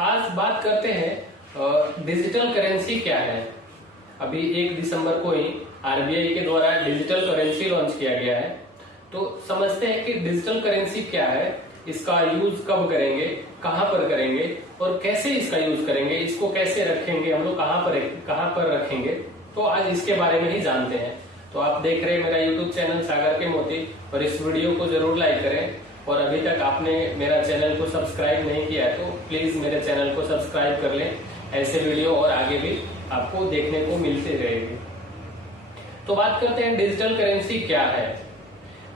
आज बात करते हैं डिजिटल करेंसी क्या है। अभी 1 दिसंबर को ही आरबीआई के द्वारा डिजिटल करेंसी लॉन्च किया गया है। तो समझते हैं कि डिजिटल करेंसी क्या है, इसका यूज कब करेंगे, कहां पर करेंगे और कैसे इसका यूज करेंगे, इसको कैसे रखेंगे, हम लोग कहां पर रखेंगे। तो आज इसके बारे में ही जानते हैं। तो आप देख रहे हैं मेरा यूट्यूब चैनल सागर के मोती, और इस वीडियो को जरूर लाइक करें। और अभी तक आपने मेरा चैनल को सब्सक्राइब नहीं किया है तो प्लीज मेरे चैनल को सब्सक्राइब कर लें। ऐसे वीडियो और आगे भी आपको देखने को मिलते रहेंगे। तो बात करते हैं डिजिटल करेंसी क्या है।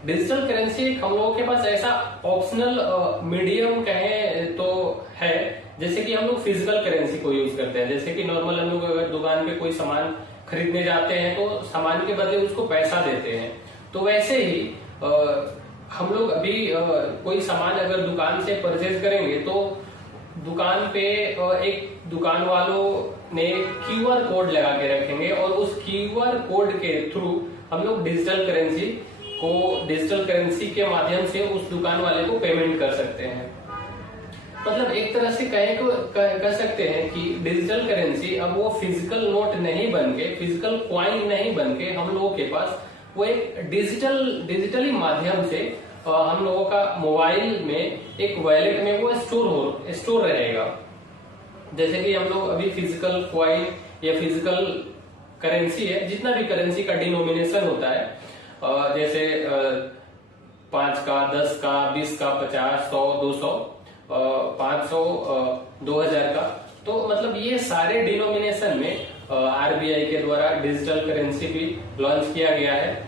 डिजिटल करेंसी हम लोगों के पास ऐसा ऑप्शनल मीडियम कहें तो है, जैसे कि हम लोग फिजिकल करेंसी को यूज करते हैं। जैसे कि नॉर्मल हम लोग अगर दुकान पे कोई सामान खरीदने जाते हैं तो सामान के बदले उसको पैसा देते हैं। तो वैसे ही हम लोग अभी कोई सामान अगर दुकान से परचेज करेंगे तो दुकान पे एक दुकान वालों ने क्यूआर कोड लगा के रखेंगे, और उस क्यूआर कोड के थ्रू हम लोग डिजिटल करेंसी के माध्यम से उस दुकान वाले को पेमेंट कर सकते हैं। मतलब एक तरह से कह सकते हैं कि डिजिटल करेंसी अब वो फिजिकल नोट नहीं बनके, फिजिकल कॉइन नहीं बनके हम लोगों के पास वो एक डिजिटली माध्यम से हम लोगों का मोबाइल में एक वॉलेट में वो स्टोर रहेगा। जैसे कि हम लोग अभी फिजिकल कॉइन या फिजिकल करेंसी है, जितना भी करेंसी का डिनोमिनेशन होता है, जैसे 5 का, 10 का, 20 का, 50, 100, 200, 500, 2000 का। तो मतलब ये सारे डिनोमिनेशन में आरबीआई के द्वारा डिजिटल करेंसी भी लॉन्च किया गया है।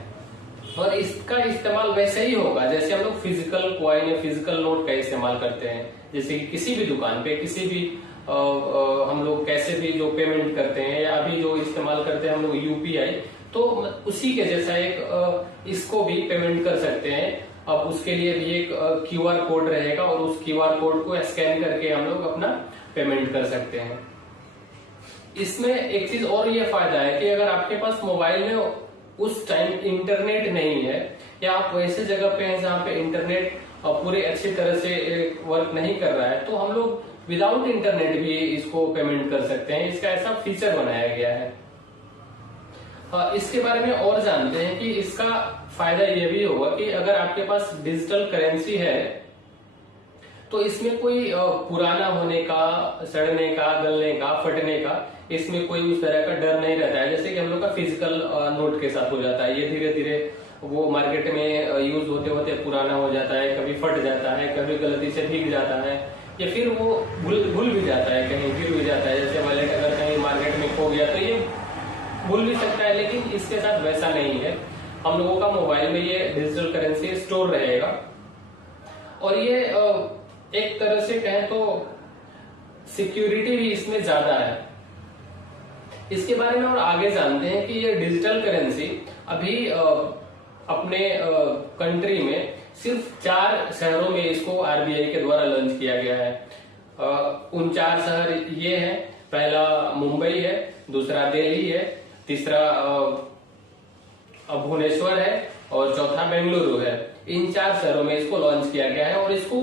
और इसका इस्तेमाल वैसे ही होगा जैसे हम लोग फिजिकल कॉइन या फिजिकल नोट का इस्तेमाल करते हैं। जैसे कि किसी भी दुकान पे किसी भी हम लोग कैसे भी जो पेमेंट करते हैं, या अभी जो इस्तेमाल करते हैं हम लोग यूपीआई, तो उसी के जैसा एक इसको भी पेमेंट कर सकते हैं। अब उसके लिए भी एक क्यूआर कोड रहेगा, और उस क्यूआर कोड को स्कैन करके हम लोग अपना पेमेंट कर सकते हैं। इसमें एक चीज और ये फायदा है कि अगर आपके पास मोबाइल में उस टाइम इंटरनेट नहीं है, या आप वैसे जगह पे हैं जहाँ पे इंटरनेट पूरे अच्छी तरह से वर्क नहीं कर रहा है, तो हम लोग विदाउट इंटरनेट भी इसको पेमेंट कर सकते हैं। इसका ऐसा फीचर बनाया गया है। इसके बारे में और जानते हैं कि इसका फायदा ये भी होगा कि अगर आपके पास डिजिटल करेंसी है तो इसमें कोई पुराना होने का, सड़ने का, गलने का, फटने का इसमें कोई उस तरह का डर नहीं रहता है। जैसे कि हम लोग का फिजिकल नोट के साथ हो जाता है, ये धीरे धीरे वो मार्केट में यूज होते होते पुराना हो जाता है, कभी फट जाता है, कभी गलती से भीग जाता है, या फिर वो भूल भी जाता है, कहीं गिर भी जाता है। जैसे वॉलेट अगर कहीं मार्केट में खो गया तो ये भूल भी सकता है, लेकिन इसके साथ वैसा नहीं है। हम लोगों का मोबाइल में ये डिजिटल करेंसी स्टोर रहेगा, और ये एक तरह से कहें तो सिक्योरिटी भी इसमें ज्यादा है। इसके बारे में और आगे जानते हैं कि ये डिजिटल करेंसी अभी अपने कंट्री में सिर्फ 4 शहरों में इसको आरबीआई के द्वारा लॉन्च किया गया है। उन 4 शहर ये है, पहला मुंबई है, दूसरा दिल्ली है, तीसरा भुवनेश्वर है, और चौथा बेंगलुरु है। इन 4 शहरों में इसको लॉन्च किया गया है। और इसको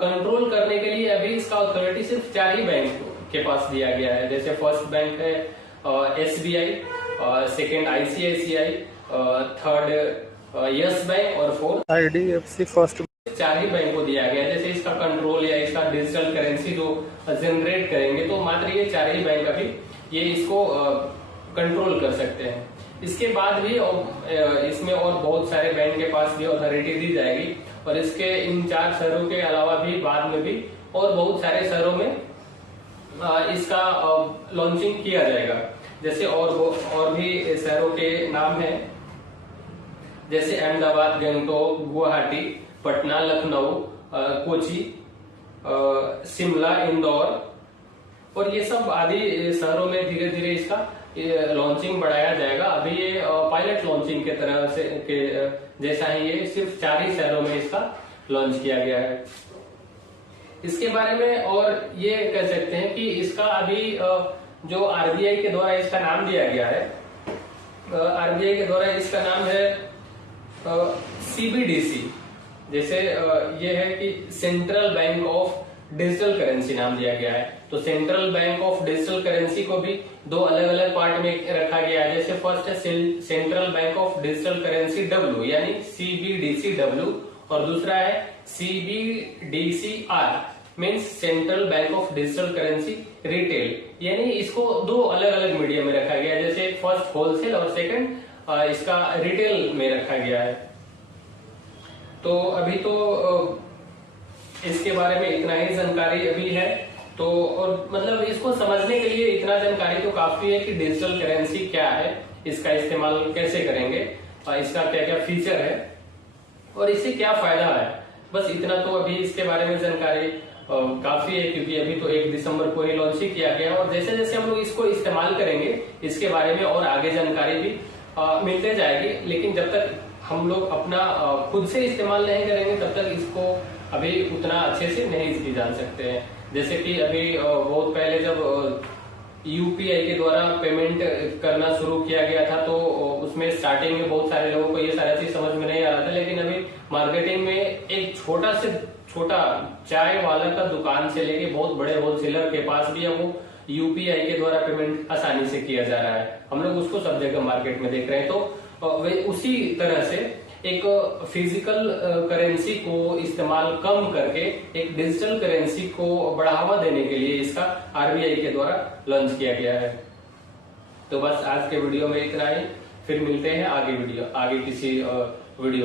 कंट्रोल करने के लिए अभी इसका अथॉरिटी सिर्फ 4 ही बैंक के पास दिया गया है। जैसे फर्स्ट बैंक है SBI, second ICICI, third yes bank, और फोर्थ आईडीएफसी फर्स्ट। 4 ही बैंक को दिया गया है। जैसे इसका कंट्रोल या इसका डिजिटल करेंसी जो जनरेट करेंगे, तो मात्र ये 4 ही बैंक अभी ये इसको कंट्रोल कर सकते हैं। इसके बाद भी इसमें और बहुत सारे बैंक के पास भी अथॉरिटी दी जाएगी, और इसके इन 4 शहरों के अलावा भी बाद में भी और बहुत सारे शहरों में इसका लॉन्चिंग किया जाएगा। जैसे और भी शहरों के नाम हैं, जैसे अहमदाबाद, गंगटोक, गुवाहाटी, पटना, लखनऊ, कोची, शिमला, इंदौर, और ये सब आदि शहरों में धीरे धीरे इसका लॉन्चिंग बढ़ाया जाएगा। अभी ये पायलट लॉन्चिंग के तरह से जैसा ही ये सिर्फ 4 ही शहरों में इसका लॉन्च किया गया है। इसके बारे में और ये कह सकते हैं कि इसका अभी जो आरबीआई के द्वारा इसका नाम दिया गया है, आरबीआई के द्वारा इसका नाम है सीबीडीसी। जैसे ये है कि central bank of digital currency नाम दिया गया है। तो central bank of digital currency को भी दो अलग अलग पार्ट में रखा गया है। जैसे फर्स्ट है central bank of digital currency W यानी CBDCW, और दूसरा है CBDCR means central bank of digital currency retail. यानी इसको दो अलग अलग मीडियम में रखा गया है, जैसे फर्स्ट होलसेल और सेकंड इसका रिटेल में रखा गया है। तो अभी तो इसके बारे में इतना ही जानकारी अभी है। तो और मतलब इसको समझने के लिए इतना जानकारी तो काफी है कि डिजिटल करेंसी क्या है, इसका इस्तेमाल कैसे करेंगे, इसका क्या क्या फीचर है और इससे क्या फायदा है। बस इतना तो अभी इसके बारे में जानकारी काफी है, क्योंकि अभी तो 1 दिसंबर को ही लॉन्च ही किया गया और जैसे जैसे हम लोग इसको इस्तेमाल करेंगे इसके बारे में और आगे जानकारी भी मिलते जाएगी। लेकिन जब तक हम लोग अपना खुद से इस्तेमाल नहीं करेंगे तब तक इसको अभी उतना अच्छे से नहीं जान सकते हैं। जैसे कि अभी बहुत पहले जब UPI के द्वारा पेमेंट करना शुरू किया गया था तो उसमें स्टार्टिंग में बहुत सारे लोगों को ये सारा चीज समझ में नहीं आ रहा था, लेकिन अभी मार्केटिंग में एक छोटा से छोटा चाय वाला का दुकान से लेके बहुत बड़े होलसेलर के पास भी अब वो UPI के द्वारा पेमेंट आसानी से किया जा रहा है। हम लोग उसको सब जगह मार्केट में देख रहे हैं। तो वे उसी तरह से एक फिजिकल करेंसी को इस्तेमाल कम करके एक डिजिटल करेंसी को बढ़ावा देने के लिए इसका RBI के द्वारा लॉन्च किया गया है। तो बस आज के वीडियो में इतना ही, फिर मिलते हैं आगे किसी वीडियो